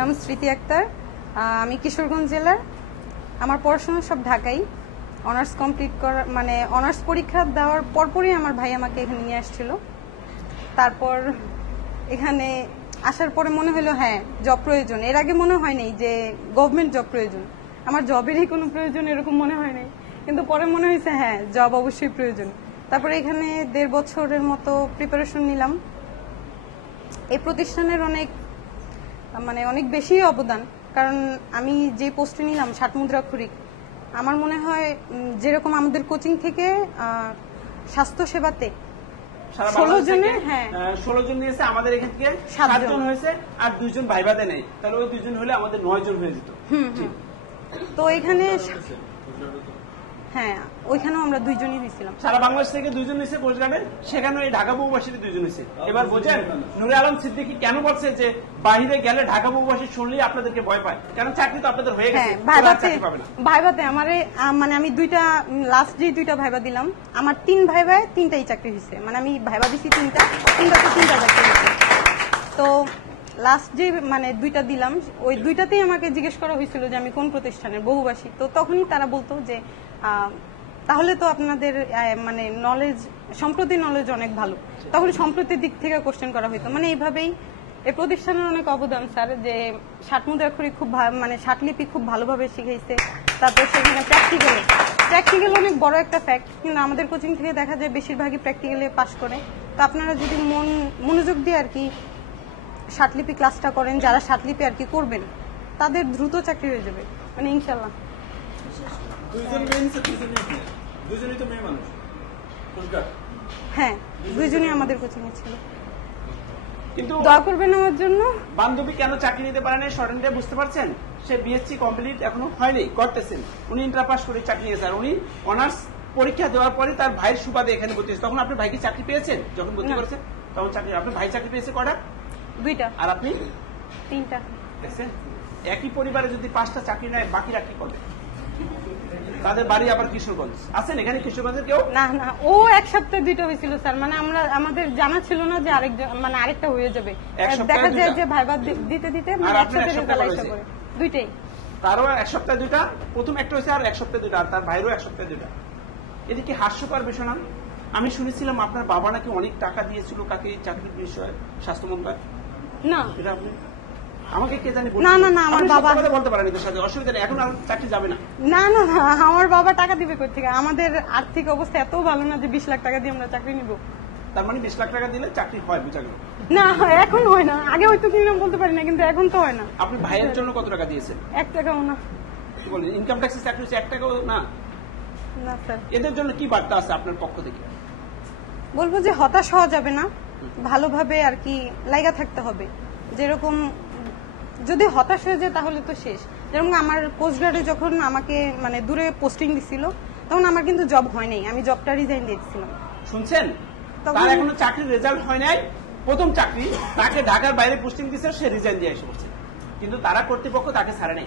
নাম স্মৃতি আক্তার, আমি কিশোরগঞ্জ জেলার। আমার পড়াশোনা সব ঢাকাই। অনার্স কমপ্লিট করার মানে অনার্স পরীক্ষা দেওয়ার পরপরই আমার ভাই আমাকে এখানে নিয়ে আসছিল। তারপর এখানে আসার পরে মনে হলো হ্যাঁ জব প্রয়োজন। এর আগে মনে হয়নি যে গভর্নমেন্ট জব প্রয়োজন, আমার জবেরই কোনো প্রয়োজন এরকম মনে হয় নাই, কিন্তু পরে মনে হয়েছে হ্যাঁ জব অবশ্যই প্রয়োজন। তারপরে এখানে 1.5 বছরের মতো প্রিপারেশন নিলাম। এই প্রতিষ্ঠানের অনেক বেশি অবদান, কারণ আমি যে পোস্টে নিলাম 60 মুদ্রাক্ষরিক, আমার মনে হয় যেরকম আমাদের কোচিং থেকে স্বাস্থ্য সেবাতে 16 জনের 16 জন নিয়েছে, আমাদের এখান থেকে 7 জন হয়েছে, আর 2 জন ভাইবাতে নেই, তাহলে ওই 2 জন হলে আমাদের 9 জন হয়ে যেত। তো এখানে হ্যাঁ ওইখানেও আমরা 2 জনই দিয়েছিলাম। সারা বাংলাদেশ থেকে 2 জন নিয়েছে কোস্টগার্ডে, সেখানে ওই ঢাকা বহুবাসীতে 2 জন নিয়েছে। এবার বোঝেন নূরে আলম সিদ্দিকী কেন বলছে যে বাইরে গেলে ঢাকা বহুবাসী শুনলেই আপনাদেরকে ভয় পায়, কারণ চাকরি তো আপনাদের হয়ে গেছে। ভাইবাতে আমি 2টা লাস্ট যে 2টা ভাইবা দিলাম, আমার 3 ভাইবায় 3টাই চাকরি হয়েছে। মানে আমি ভাইবা দিছি 3টা চাকরি হয়েছে। তো লাস্ট যে 2টা দিলাম, ওই 2টাতেই আমাকে জিজ্ঞেস করা হয়েছিল যে আমি কোন প্রতিষ্ঠানের, বহুবাসী। তো তখনই তারা বলতো যে তাহলে তো আপনাদের নলেজ, সম্প্রতি নলেজ অনেক ভালো। তখন সম্প্রতির দিক থেকে কোশ্চেন করা হইতো। এইভাবেই এই প্রতিষ্ঠানের অনেক অবদান স্যার, যে 60 মুদ্রাক্ষরিক খুব 60 লিপি খুব ভালোভাবে শিখাইছে। তারপর সেখানে প্র্যাকটিক্যাল অনেক বড় একটা ফ্যাক্ট, কিন্তু আমাদের কোচিং থেকে দেখা যায় বেশিরভাগই প্র্যাকটিক্যালে পাস করে। তো আপনারা যদি মনোযোগ দিয়ে আর কি 60 লিপি ক্লাসটা করেন, যারা 60 লিপি আর কি করবেন তাদের দ্রুত চাকরি হয়ে যাবে ইনশাল্লাহ। হ্যাঁ 2 জনই আমাদের কোচিং এ ছিল। কিন্তু দয়া করবেন আমার জন্য। বান্ধবী কেন চাকরি নিতে পারে না শর্ট হ্যান্ডে বুঝতে পারছেন? সে বিএসসি কমপ্লিট এখনো হয়নি, করতেছেন। উনি ইন্টার পাস করে চাকরি নিয়েছে, আর উনি অনার্স পরীক্ষা দেওয়ার পরে তার ভাইয়ের সুবাদে এখানে ভর্তি হয়েছে। তখন আপনি ভাইকে চাকরি পেয়েছেন? যখন ভর্তি করেছেন তখন চাকরি, আপনার ভাই চাকরি পেয়েছে কয়টা? 2টা। আর আপনি? 3টা। দেখছেন, একই পরিবারে যদি 5টা চাকরি নেয় বাকিরা কি করবে? তাদের বাড়ি আবার কিশোরগঞ্জ। আছেন এখানে কিশোরগঞ্জের কেউ? না না, ও এক সপ্তাহে 2টা হয়েছিল স্যার। আমাদের জানা ছিল না যে আরেকটা হয়ে যাবে। দেখা যায় যে ভাইবা দিতে দিতে একসাথে রেজাল্ট এসে পড়ে। 2টাই। তারও এক সপ্তাহে 2টা, প্রথম একটা হয়েছে আর এক সপ্তাহে 2টা, আর তার ভাইরও এক সপ্তাহে 2টা। এটা কি হাস্যকর বিষয় না? আমি শুনেছিলাম আপনার বাবা নাকি অনেক টাকা দিয়েছিল কাকে চাকরির বিষয়ে, স্বাস্থ্য মন্ত্রণালয়। না এটা আপনি আমাকে কে জানি না না না, আমার বাবা বলতে পারেন এদের সাথে, অসুবিধা নেই, এখন আর চাকরি যাবে না। না না না, আমার বাবা টাকা দিবে কই থেকে? আমাদের আর্থিক অবস্থা এত ভালো না যে 20 লাখ টাকা দিয়ে আমরা চাকরি নিব। তার মানে 20 লাখ টাকা দিলে চাকরি হয়, বুঝা গেল? না এখন হয় না, আগে হয়তো কিনা বলতে পারি না, কিন্তু এখন তো হয় না। আপনি ভাইয়ের জন্য কত টাকা দিয়েছেন? 1 টাকাও না। কি বলেন, ইনকাম ট্যাক্সের চাকরি হচ্ছে 1 টাকাও না? না স্যার। এদের জন্য কি বার্তা আছে আপনার পক্ষ থেকে? বলবো যে হতাশ হওয়া যাবে না, ভালোভাবে আর কি লাগা থাকতে হবে। যেরকম যদি হতাশ হয়ে যায় তাহলে তো শেষ। যেরকম আমার পোস্টগ্রাডে যখন আমাকে দূরে পোস্টিং দিছিল, তখন আমার কিন্তু জব হয় নাই, আমি জবটা রিজাইন দিয়েছিলাম। শুনছেন, তার এখনো চাকরির রেজাল্ট হয় নাই, প্রথম চাকরি, তাকে ঢাকার বাইরে পোস্টিং দিচ্ছে, সে রিজাইন দিয়ে এসে পড়ছে, কিন্তু তারা কর্তৃপক্ষ তাকে ছাড়ে নাই।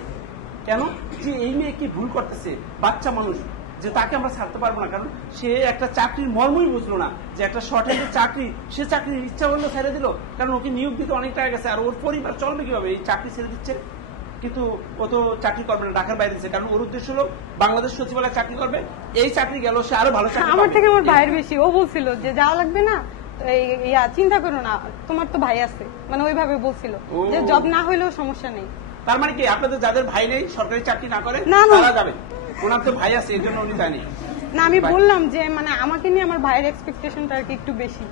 কেন? যে এই মেয়ে কি ভুল করতেছে, বাচ্চা মানুষ, যে তাকে আমরা ছাড়তে পারবো না, কারণ সে একটা চাকরির মর্মই বুঝলো না যে একটা শর্ট হ্যান্ডের চাকরি, সে চাকরির ইচ্ছা হলো ছেড়ে দিল, কারণ ওকে নিয়োগ দিতে অনেক টাকা গেছে, আর ওর পরিবার চলবে কিভাবে? এই চাকরি ছেড়ে দিচ্ছে, কিন্তু ও তো চাকরি করবে না, ঢাকার বাইরে দিচ্ছে, কারণ ওর উদ্দেশ্য হলো বাংলাদেশ সচিবালয় চাকরি করবে। এই চাকরি গেল, সে আরো ভালো চাকরি। আমার থেকে আমার ভাইয়ের বেশি। ও বলছিল যে যাওয়া লাগবে না, চিন্তা করো না, তোমার তো ভাই আছে, ওইভাবে বলছিল যে জব না হইলেও সমস্যা নেই। তার মানে কি আপনাদের যাদের ভাই নেই, সরকারি চাকরি না করে, তারা যাবেন? ওনার তো ভাই আছে, এই জন্য উনি জানি না। আমি বললাম যে আমাকে নিয়ে আমার ভাইয়ের এক্সপেকটেশনটা আর কি একটু বেশি,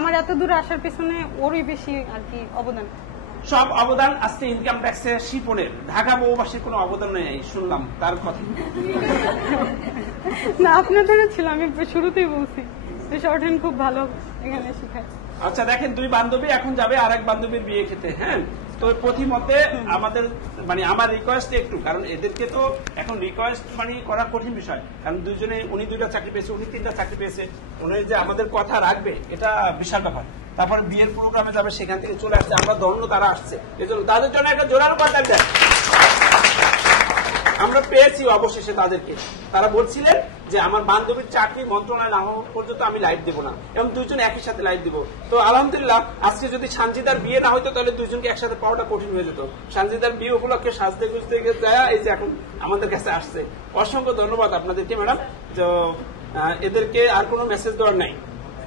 আমার এত দূরে আসার পেছনে ওরই বেশি আর কি অবদান। সব অবদান আজকে ইনকাম ট্যাক্সের শিপনের, ঢাকা বহুবাসীর কোনো অবদান নেই, শুনলাম তার কথা। না আপনাদেরও ছিল, আমি শুরুতেই বলছি শর্ট হ্যান্ড খুব ভালো এখানে শেখায়। আচ্ছা দেখেন, 2 বান্ধবী এখন যাবে আর এক বান্ধবীর বিয়ে খেতে। হ্যাঁ, তো প্রতিমতে আমাদের আমার রিকোয়েস্ট একটু, কারণ এদেরকে তো এখন রিকোয়েস্ট করা কঠিন বিষয়, কারণ দুজনে, উনি 2টা চাকরি পেয়েছে, উনি 3টা চাকরি পেয়েছে, উনি যে আমাদের কথা রাখবে এটা বিশাল ব্যাপার। তারপরে বিয়ের প্রোগ্রামে যাবে, সেখান থেকে চলে আসছে, আমরা ধন্য তারা আসছে, এই জন্য তাদের জন্য একটা জোরালো কথা দেয়। আমরা পেয়েছি অবশেষে তাদেরকে। তারা বলছিলেন যে আমার বান্ধবীর চাকরি মন্ত্রণালয় না হওয়া পর্যন্ত আমি লাইভ দেবো না, এবং দুইজন একই সাথে লাইভ দিব। তো আলহামদুলিল্লাহ আজকে যদি সানজিদার বিয়ে না হইতো তাহলে দুইজনকে একসাথে পাওয়াটা কঠিন হয়ে যেত। সানজিদার বিয়ে উপলক্ষে সাজতে গুজতে যায় এই যে এখন আমাদের কাছে আসছে। অসংখ্য ধন্যবাদ আপনাদেরকে ম্যাডাম। তো এদেরকে আর কোনো মেসেজ দেওয়ার নাই?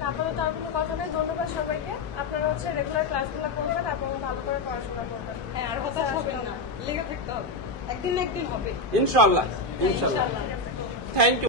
আপাতত আর কোনো কথা নেই। ধন্যবাদ সবাইকে। আপনারা হচ্ছে রেগুলার ক্লাসগুলো করবেন এবং ভালো করে পড়াশোনা করবেন। হ্যাঁ, আর হতাশ হবেন না, লেগে থাকতে হবে, একদিন না একদিন হবে ইনশাআল্লাহ, ইনশাআল্লাহ। Thank you.